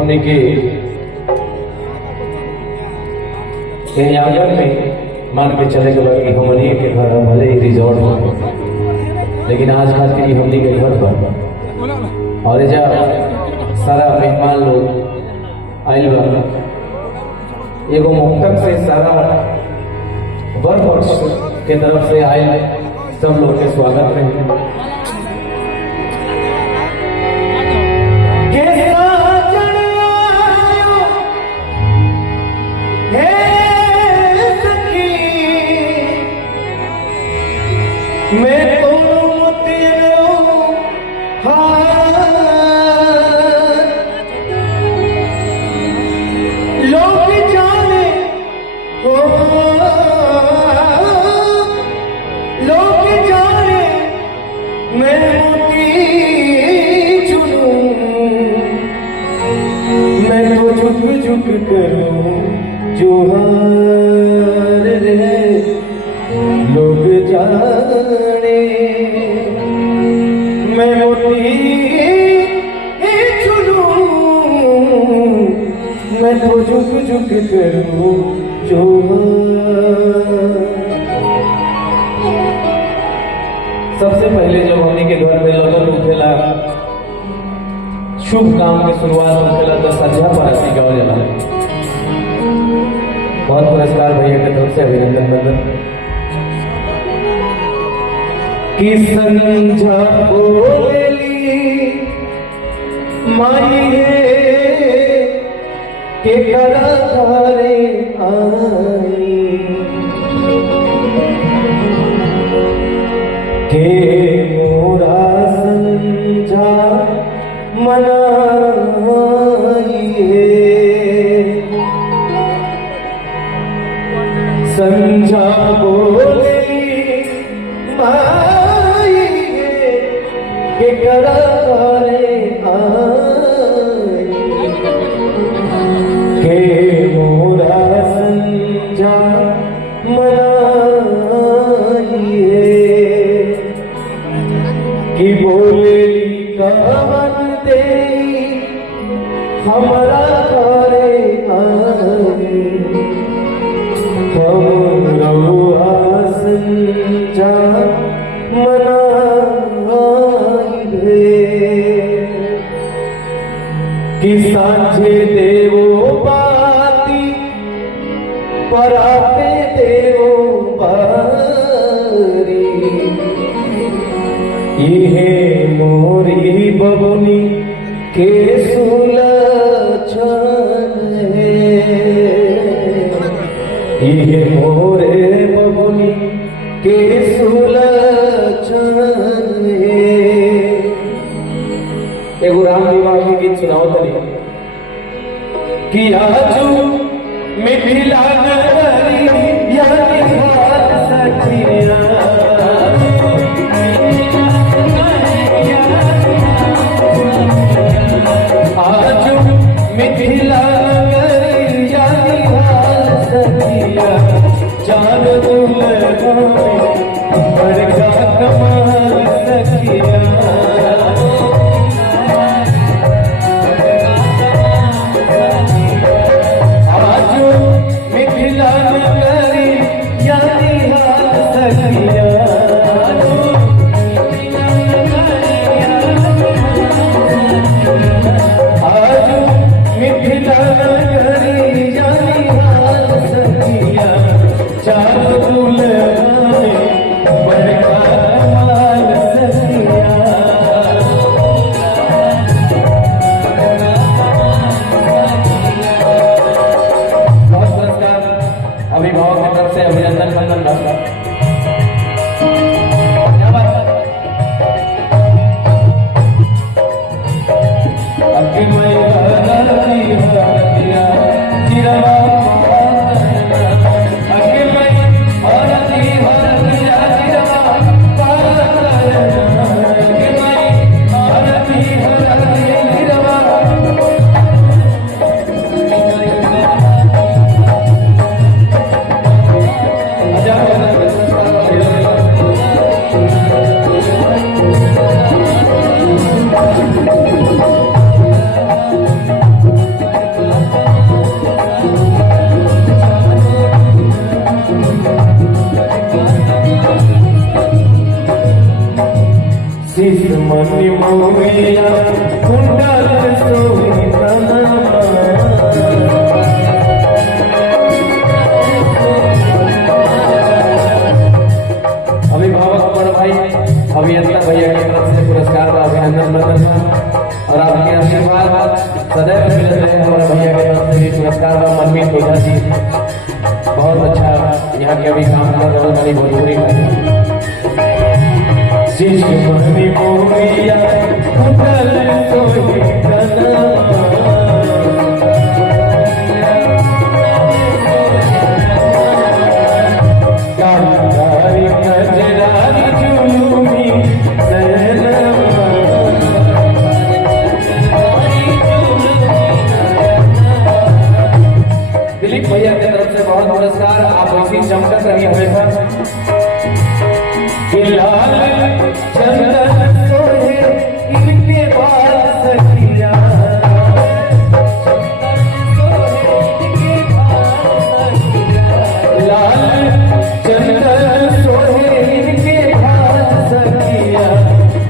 हमने के आगन में मान के चले गए कि हमने के घर भले ही रिजॉर्ट हो, लेकिन आज खातिर ही हमने के घर पर और जब सारा मेहमान लोग आयल बा एगो मुक्तक से सारा वर्ग के तरफ से आए सब लोग के स्वागत में मैं तो तेरो लोग जाने हो, लोग जाने मैं मोती चुनूं, मैं तो झुक झुक करूं जोहार रे लोग जाने मैं मोती चुनूं, मैं तो झुक झुक करूं जोहार। सबसे पहले जब हमने के घर में लगन उठेला शुभ काम के शुरुआत होखेला तो संध्या पारसी गावल जाला। बहुत पुरस्कार भैया के तरफ से अभिनंदन बंदन कि संझा बोली माई है के करा थारे आई के मोरा संझा मनाई है, संझा बोली माई के करा थारे आई के मोरा संझा मनाई कि बोलेली कवन दे हमरा घरे आई हम रउआ संझा कि सांझे देवो बाती पराते देवो बारी इहे मोरी बबुनी के सुलक्षण है, इहे मोरे बबुनी के सुलक्षण है। एगो राम विवाह के गीत सुनाओ तनी कि आजू मिथिला नगरी यानी हाथ सखिया आजू मिथिला नगरी यानी हाथ सखिया जान दुल्हा बड़का कमाल सखिया मनी मोरिया कुंडल सोहितना अभिभावक बड़ भाई अभियंता भैया की तरफ से पुरस्कार का अभिनंदन और आपके आशीर्वाद सदैव मिलते रहे। हमारे भैया की तरफ से पुरस्कार का मनमीत ओझा जी बहुत अच्छा यहाँ के अभी काम कर रहे हैं भोजपुरी में। मनी मोरिया कुंडल सोहितना दिलीप भैया की तरफ से बहुत पुरस्कार। आप ऐसी चमकत रही हमेशा। लाल चंदन सोहे इनके बाल सखिया लाल चंदन सोहे इनके बाल सखिया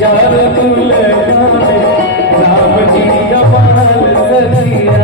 चार दुल्हा में राम जी का बाल सखिया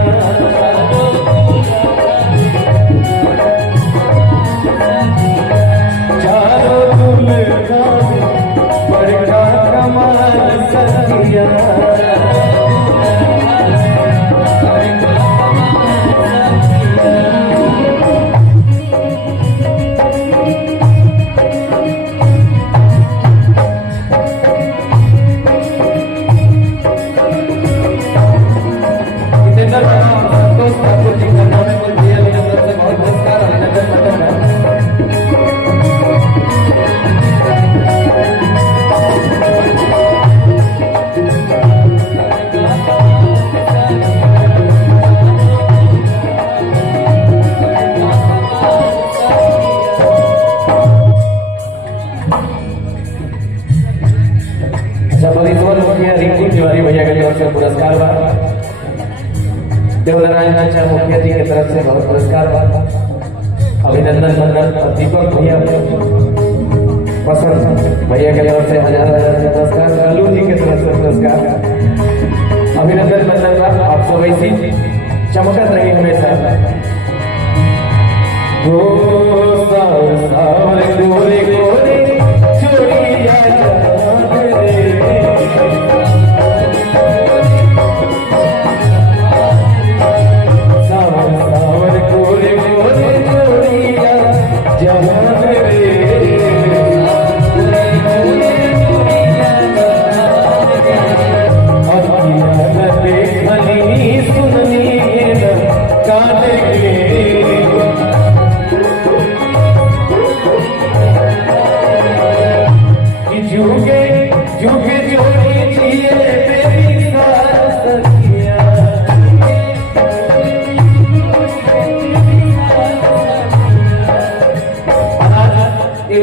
भैया की तरफ से पुरस्कार बा। देवनारायण चाचा मुखिया जी की तरफ से बहुत पुरस्कार बा। अभिनंदन मंडल दीपक भैया पसंद भैया की तरफ से हजार पुरस्कार। कल्लू जी की तरफ से पुरस्कार। अभिनंदन मंडल बा। आप सब ऐसी चमकत रही हमेशा। गोरे गोरे चोरिया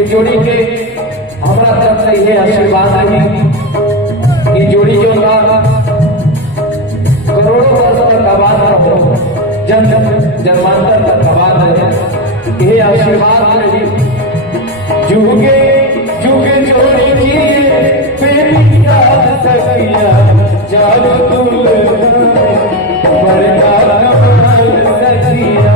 जोड़ी के हमारा तरफ से ये आशीर्वाद रही कि जोड़ी जो करोड़ों वर्ष तक आबाद रहो, जन्मांतर तक आबाद रहे, ये आशीर्वाद रही। जुगे जुगे जोड़ी की बेबी सखिया जानो बड़का कमाल सखिया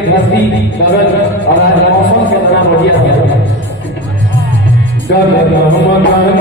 धरती गगन और आज मौसम कितना बढ़िया है। गगन मगन